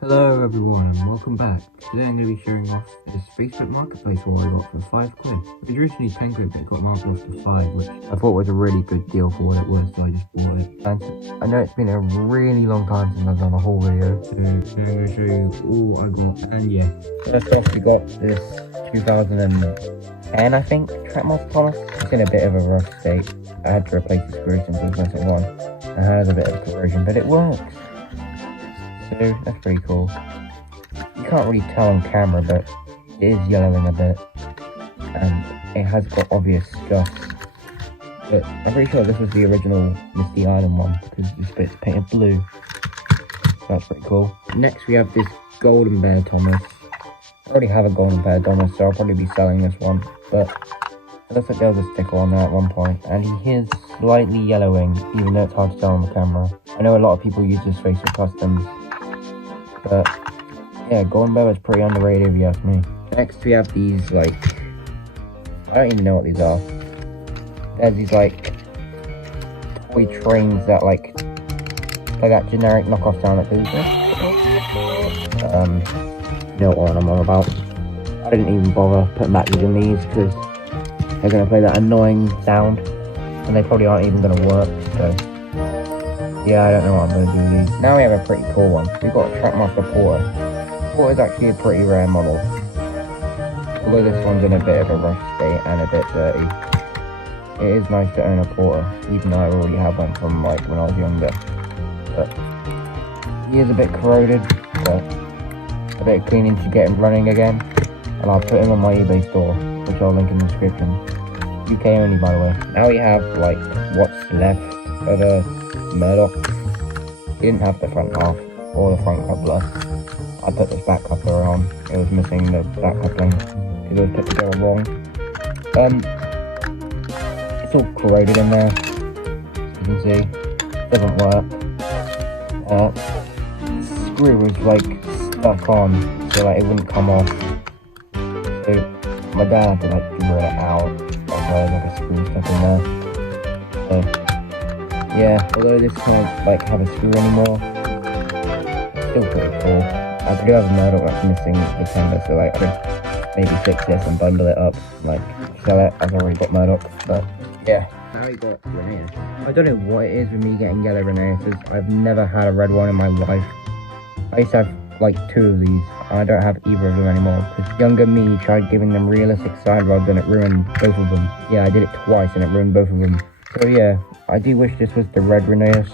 Hello everyone and welcome back. Today I'm going to be showing off this Facebook Marketplace haul I got for £5. It was originally 10 quid but it got marked off to 5, which I thought was a really good deal for what it was, so I just bought it. And I know it's been a really long time since I've done a haul video, so I'm going to show you all I got. And yeah, first off we got this 2010 I think, Trackmaster Porter. It's in a bit of a rough state. I had to replace the screw since it was missing one. It has a bit of corrosion but it works. So that's pretty cool. You can't really tell on camera, but it is yellowing a bit, and it has got obvious scuffs. But I'm pretty sure this was the original Misty Island one because this bit's painted blue. So that's pretty cool. Next we have this Golden Bear Thomas. I already have a Golden Bear Thomas, so I'll probably be selling this one. But it looks like there was a sticker on there at one point, and he is slightly yellowing, even though it's hard to tell on the camera. I know a lot of people use this face for customs. But yeah, Golden Bear is pretty underrated if you ask me. Next we have these I don't even know what these are. There's these toy trains that like that generic knockoff sound that goes you know what one I'm on about. I didn't even bother putting batteries in these because they're going to play that annoying sound and they probably aren't even going to work, so yeah, I don't know what I'm going to do with these. Now we have a pretty cool one. We've got a Trackmaster Porter. Porter is actually a pretty rare model. Although this one's in a bit of a rough state and a bit dirty. It is nice to own a Porter, even though I already have one from when I was younger. But he is a bit corroded, but a bit of cleaning to get him running again. And I'll put him on my eBay store, which I'll link in the description. UK only, by the way. Now we have what's left of a Murlock. He didn't have the front half or the front coupler. I put this back coupler on. It was missing the back coupling because it was put together wrong. It's all corroded in there, as you can see. Doesn't work. The screw was stuck on, so it wouldn't come off. So my dad had to drill it out. There was a screw stuck in there. So yeah, although this can't have a screw anymore, it's still pretty cool. I do have a Murlock that's missing the tender, so I could maybe fix this and bundle it up, sell it. I've already got Murlock, but yeah. Now we got Reus. I don't know what it is with me getting yellow Reuses. I've never had a red one in my life. I used to have 2 of these, and I don't have either of them anymore because younger me tried giving them realistic side rods and it ruined both of them. Yeah, I did it twice and it ruined both of them. So yeah, I do wish this was the red Reus,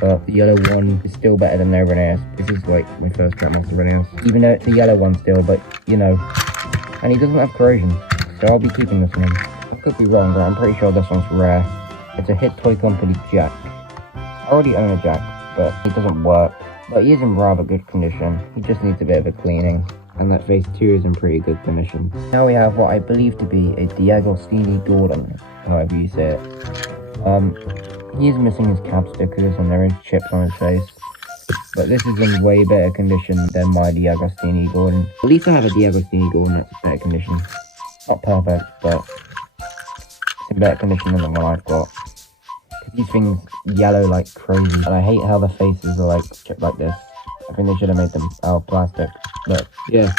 but the yellow one is still better than no Reus. This is my first Trackmaster Reus, even though it's a yellow one still, but you know. And he doesn't have corrosion, so I'll be keeping this one. I could be wrong, but I'm pretty sure this one's rare. It's a Hit Toy Company Jack. I already own a Jack, but it doesn't work. But he is in rather good condition. He just needs a bit of a cleaning. And that face too is in pretty good condition. Now we have what I believe to be a D'Agostini Gordon, however you say it. He is missing his cap stickers and there is chips on his face. But this is in way better condition than my D'Agostini Gordon. At least I have a D'Agostini Gordon that's in better condition. Not perfect, but it's in better condition than the one I've got. These things yellow like crazy, and I hate how the faces are chipped like this. I think they should have made them out of plastic, but yeah,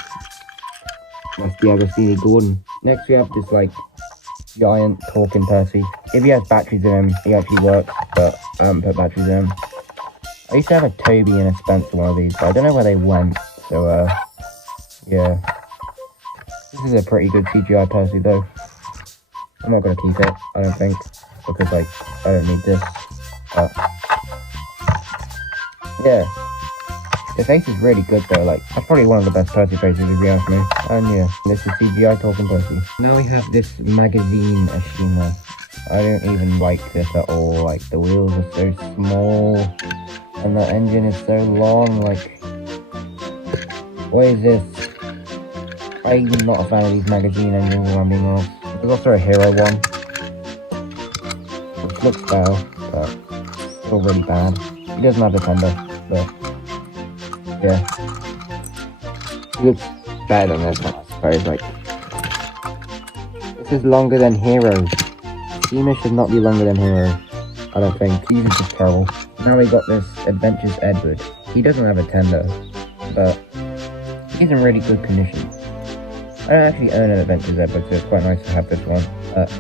that's the Agostini Gordon. Next we have this giant talking Percy. If he has batteries in him, he actually works, but I haven't put batteries in him. I used to have a Toby and a Spencer one of these, but I don't know where they went, so yeah. This is a pretty good CGI Percy though. I'm not going to keep it, I don't think, because I don't need this, but yeah. The face is really good though, that's probably one of the best Percy faces if you ask me. And yeah, this is CGI talking Percy. Now we have this magazine Ashima. I don't even like this at all, the wheels are so small, and the engine is so long, what is this? I'm not a fan of these magazine engines if I'm being honest. There's also a Hero one, which looks style, but still really bad. He doesn't have the tender, but yeah. It looks better than this one, I suppose. This is longer than Hero. Shima should not be longer than Hero, I don't think. These are just terrible. Now we got this Adventur's Edward. He doesn't have a tender, but he's in really good condition. I don't actually own an Adventur Zebra, so it's quite nice to have this one.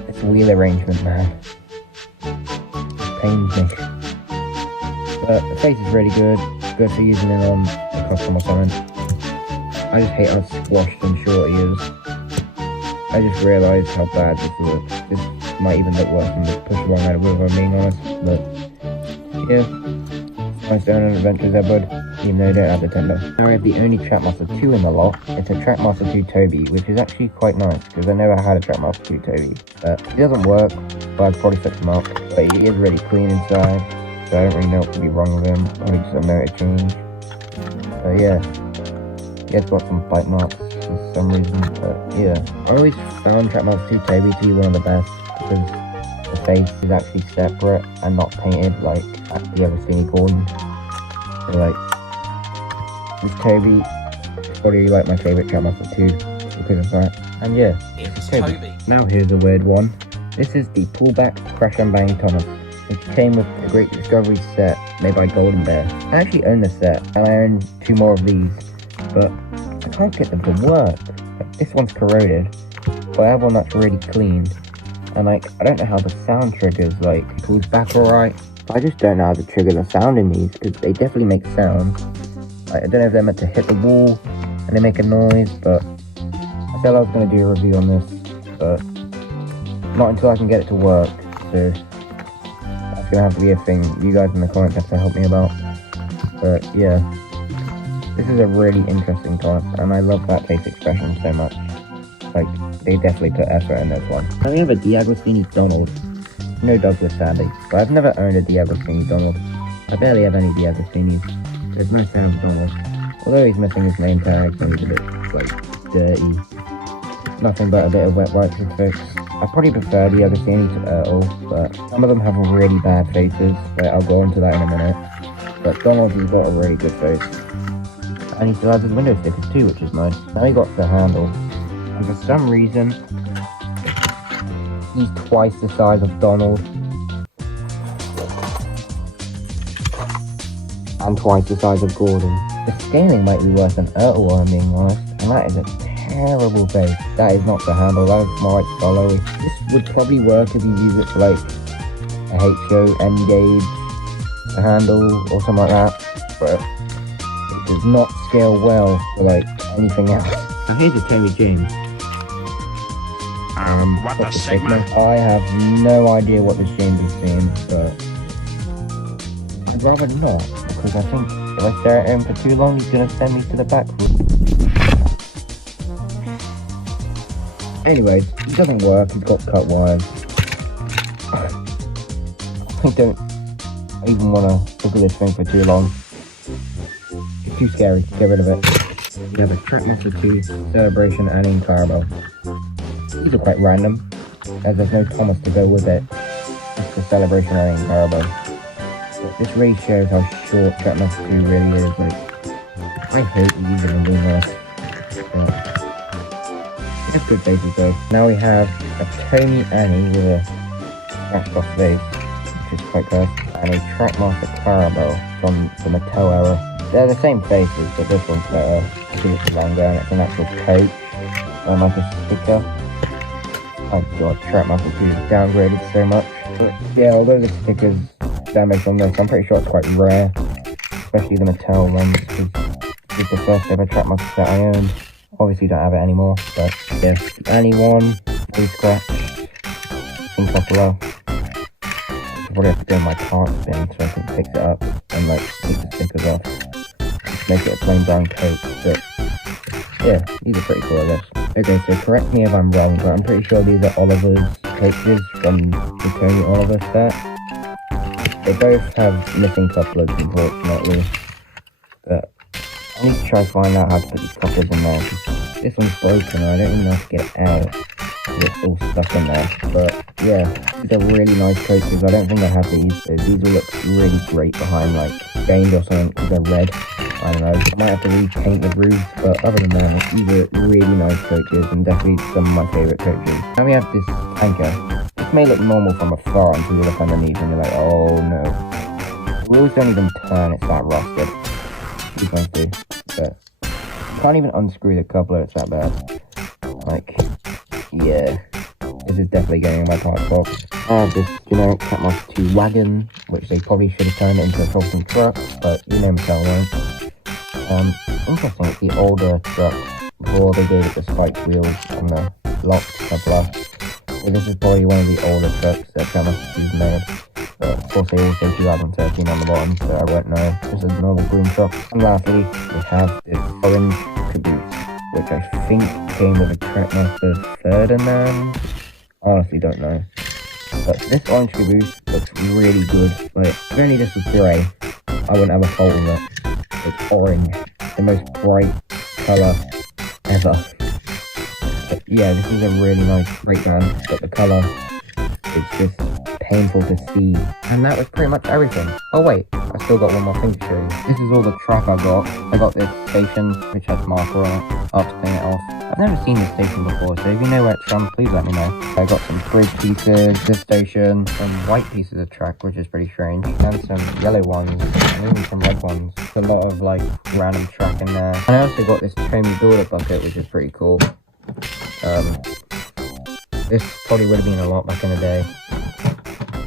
This wheel arrangement, man, pains me. But the face is really good for using it on a custom or something. I just hate how squashed and short he is. I just realised how bad this looks. This might even look worse than the push along out of wheel, if I'm being honest. But yeah, it's nice to own an Adventur Zebra, even though I don't have the tender. Now I have the only Trackmaster 2 in the lot. It's a Trackmaster 2 Toby, which is actually quite nice, because I never had a Trackmaster 2 Toby. It doesn't work, but I'd probably fix him up. But he is really clean inside, so I don't really know what could be wrong with him. Probably just a motor change. So yeah, he has got some bite marks for some reason, but yeah. I always found Trackmaster 2 Toby to be one of the best, because the face is actually separate and not painted like at the other Sweeney Gordon. So like, this Toby is probably like my favourite Trackmaster 2 because of that. And yeah, it's Toby. Now here's a weird one. This is the Pullback Crash and Bang Thomas, which came with the Great Discovery set made by Golden Bear. I actually own the set, and I own 2 more of these, but I can't get them to work. Like, this one's corroded, but I have one that's really clean. And like, I don't know how the sound triggers, like, pulls back alright. I just don't know how to trigger the sound in these, because they definitely make sound. Like, I don't know if they're meant to hit the wall and they make a noise, but I said I was going to do a review on this, but not until I can get it to work. So that's going to have to be a thing you guys in the comments have to help me about. But yeah, this is a really interesting toy, and I love that face expression so much. Like, they definitely put effort in this one. Now we have a D'Agostini Donald. No Douglas, sadly, but I've never owned a D'Agostini Donald. I barely have any D'Agostinis. There's no sound of Donald. Although he's missing his name tag, and he's a bit, like, dirty. Nothing but a bit of wet wipes to fix. I probably prefer D'Agostini to Ertl, but some of them have really bad faces. But I'll go into that in a minute. But Donald has got a really good face. And he still has his window stickers too, which is nice. Now he got the handle. And for some reason, he's twice the size of Donald. And twice the size of Gordon. The scaling might be worse than Ertl, I'm being honest. And that is a terrible face. That is not the handle, that is more like scholarly. This would probably work if you use it for like a HO, N-gauge, a handle, or something like that. But it does not scale well for like anything else. Now here's a Tam James. What the segment? I have no idea what this James is saying, but I'd rather not, because I think if I stare at him for too long, he's going to send me to the back room. Anyways, it doesn't work, he's got cut wires. I don't even want to look at this thing for too long. It's too scary, get rid of it. We have a Trackmaster 2 Celebration and in Carbo. These are quite random, as there's no Thomas to go with it. It's the Celebration and in Carbo. But this really shows how short Trackmaster 2 really is. Like, I hate using them being honest. It's good faces though. Now we have a Tony Annie with a scratched off face, which is quite cursed, and a Trackmaster Clarabelle from the Mattel era. They're the same faces, but this one's better because it's longer and it's an actual coach, like a sticker. Oh god, Trackmaster 2 is downgraded so much. But yeah, although the sticker's damaged on this, I'm pretty sure it's quite rare, especially the Mattel ones, because it's the first ever Trackmaster set I owned. Obviously don't have it anymore, but yeah. Annie one, fully scratched, ink off below. I probably have to go in my parts bin so I can fix it up and like take the stickers off. Just make it a plain brown coat, but yeah, these are pretty cool I guess. Okay, so correct me if I'm wrong, but I'm pretty sure these are Oliver's coaches from the Tony Oliver set. They both have missing couplers unfortunately, but I need to try to find out how to put these couplers in there. This one's broken, I don't even know how to get it out. It's all stuck in there. But yeah, these are really nice coaches. I don't think I have these. These will look really great behind like stained or something because they're red. I don't know. I might have to repaint the roofs, but other than that, these are really nice coaches and definitely some of my favourite coaches. Now we have this tanker. This may look normal from afar until you look underneath and you're like, oh no. The wheels don't even turn, it's that rusted. These ones do. But Can't even unscrew the coupler, it's that bad. Like, yeah. This is definitely getting in my parts box. I have this generic Trackmaster 2 wagon, which they probably should have turned it into a talking truck, but you know myself, right? Interesting, it's the older truck before they gave it the spiked wheels and the locked coupler. So this is probably one of the older trucks that Trackmaster 2's made. But of course they all say 2013 on the bottom, so I won't know. This is a normal green truck. And lastly, we have this orange caboose, which I think came with a Trackmaster 3rd in there. Honestly don't know. But this orange caboose looks really good. Like, if only this was grey, I wouldn't have a fault with it. It's orange. The most bright colour ever. But yeah, this is a really nice breakdown, but the colour is just painful to see. And that was pretty much everything. Oh wait, I still got one more thing to show you. This is all the track I got. I got this station, which has marker on it. I'll have to clean it off. I've never seen this station before, so if you know where it's from, please let me know. I got some bridge pieces, this station, some white pieces of track, which is pretty strange, and some yellow ones, and even some red ones. A lot of like random track in there. And I also got this Tommy builder bucket, which is pretty cool. This probably would have been a lot back in the day.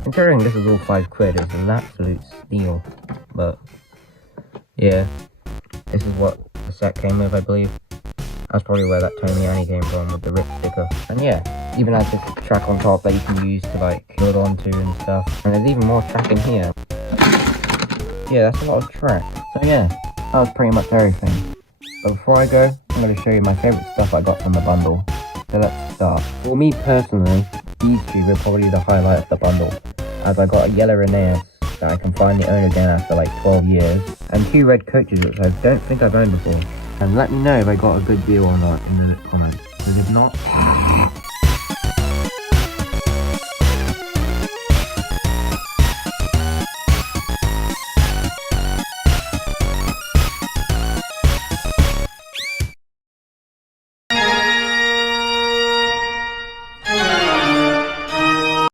Considering this is all £5, it's an absolute steal. But yeah, this is what the set came with, I believe. That's probably where that Tony Annie came from, with the rip sticker. And yeah, even has this track on top that you can use to like build onto and stuff. And there's even more track in here. Yeah, that's a lot of track. So yeah, that was pretty much everything. But before I go, I'm going to show you my favourite stuff I got from the bundle. So let's start. For me personally, these two were probably the highlight of the bundle, as I got a yellow Reus that I can finally own again after like 12 years, and 2 red coaches which I don't think I've owned before. And let me know if I got a good deal or not in the comments, because if not,